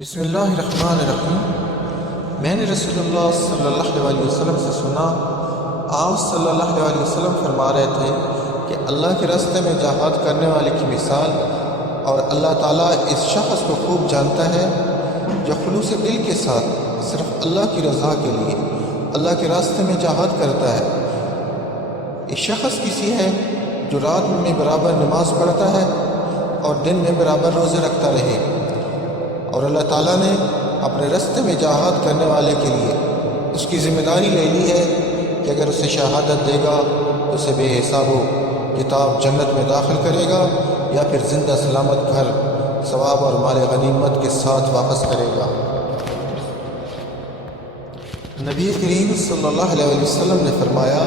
بسم اللہ الرحمن الرحیم۔ میں نے رسول اللہ صلی اللہ علیہ وسلم سے سنا، آپ صلی اللہ علیہ وسلم فرما رہے تھے کہ اللہ کے راستے میں جہاد کرنے والے کی مثال، اور اللہ تعالیٰ اس شخص کو خوب جانتا ہے جو خلوص دل کے ساتھ صرف اللہ کی رضا کے لیے اللہ کے راستے میں جہاد کرتا ہے۔ اس شخص کسی ہے جو رات میں برابر نماز پڑھتا ہے اور دن میں برابر روزے رکھتا رہے، اور اللہ تعالیٰ نے اپنے راستے میں جہاد کرنے والے کے لیے اس کی ذمہ داری لے لی ہے کہ اگر اسے شہادت دے گا تو اسے بے حساب و کتاب جنت میں داخل کرے گا، یا پھر زندہ سلامت گھر ثواب اور مال غنیمت کے ساتھ واپس کرے گا۔ نبی کریم صلی اللہ علیہ وسلم نے فرمایا،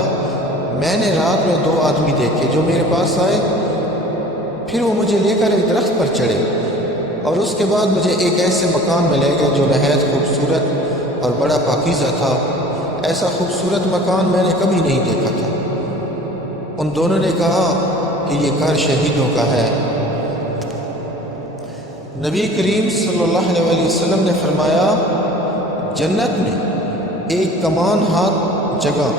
میں نے رات میں 2 آدمی دیکھے جو میرے پاس آئے، پھر وہ مجھے لے کر ایک درخت پر چڑھے، اور اس کے بعد مجھے ایک ایسے مکان میں لے گئے جو نہایت خوبصورت اور بڑا پاکیزہ تھا۔ ایسا خوبصورت مکان میں نے کبھی نہیں دیکھا تھا۔ ان دونوں نے کہا کہ یہ گھر شہیدوں کا ہے۔ نبی کریم صلی اللہ علیہ وسلم نے فرمایا، جنت میں ایک کمان ہاتھ جگہ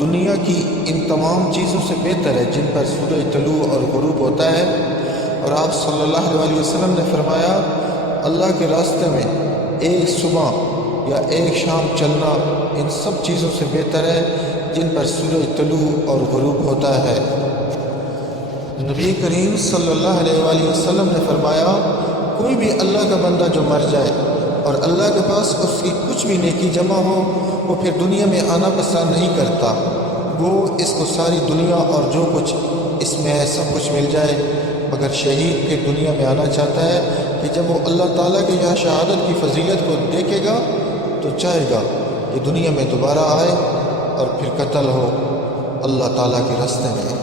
دنیا کی ان تمام چیزوں سے بہتر ہے جن پر سورج طلوع اور غروب ہوتا ہے۔ اور آپ صلی اللہ علیہ وسلم نے فرمایا، اللہ کے راستے میں ایک صبح یا ایک شام چلنا ان سب چیزوں سے بہتر ہے جن پر سورج طلوع اور غروب ہوتا ہے۔ نبی کریم صلی اللہ علیہ وسلم نے فرمایا، کوئی بھی اللہ کا بندہ جو مر جائے اور اللہ کے پاس اس کی کچھ بھی نیکی جمع ہو، وہ پھر دنیا میں آنا پسند نہیں کرتا۔ وہ اس کو ساری دنیا اور جو کچھ اس میں ہے سب کچھ مل جائے، مگر شہید پھر دنیا میں آنا چاہتا ہے کہ جب وہ اللہ تعالیٰ کے یہاں شہادت کی فضیلت کو دیکھے گا تو چاہے گا کہ دنیا میں دوبارہ آئے اور پھر قتل ہو اللہ تعالیٰ کے راستے میں۔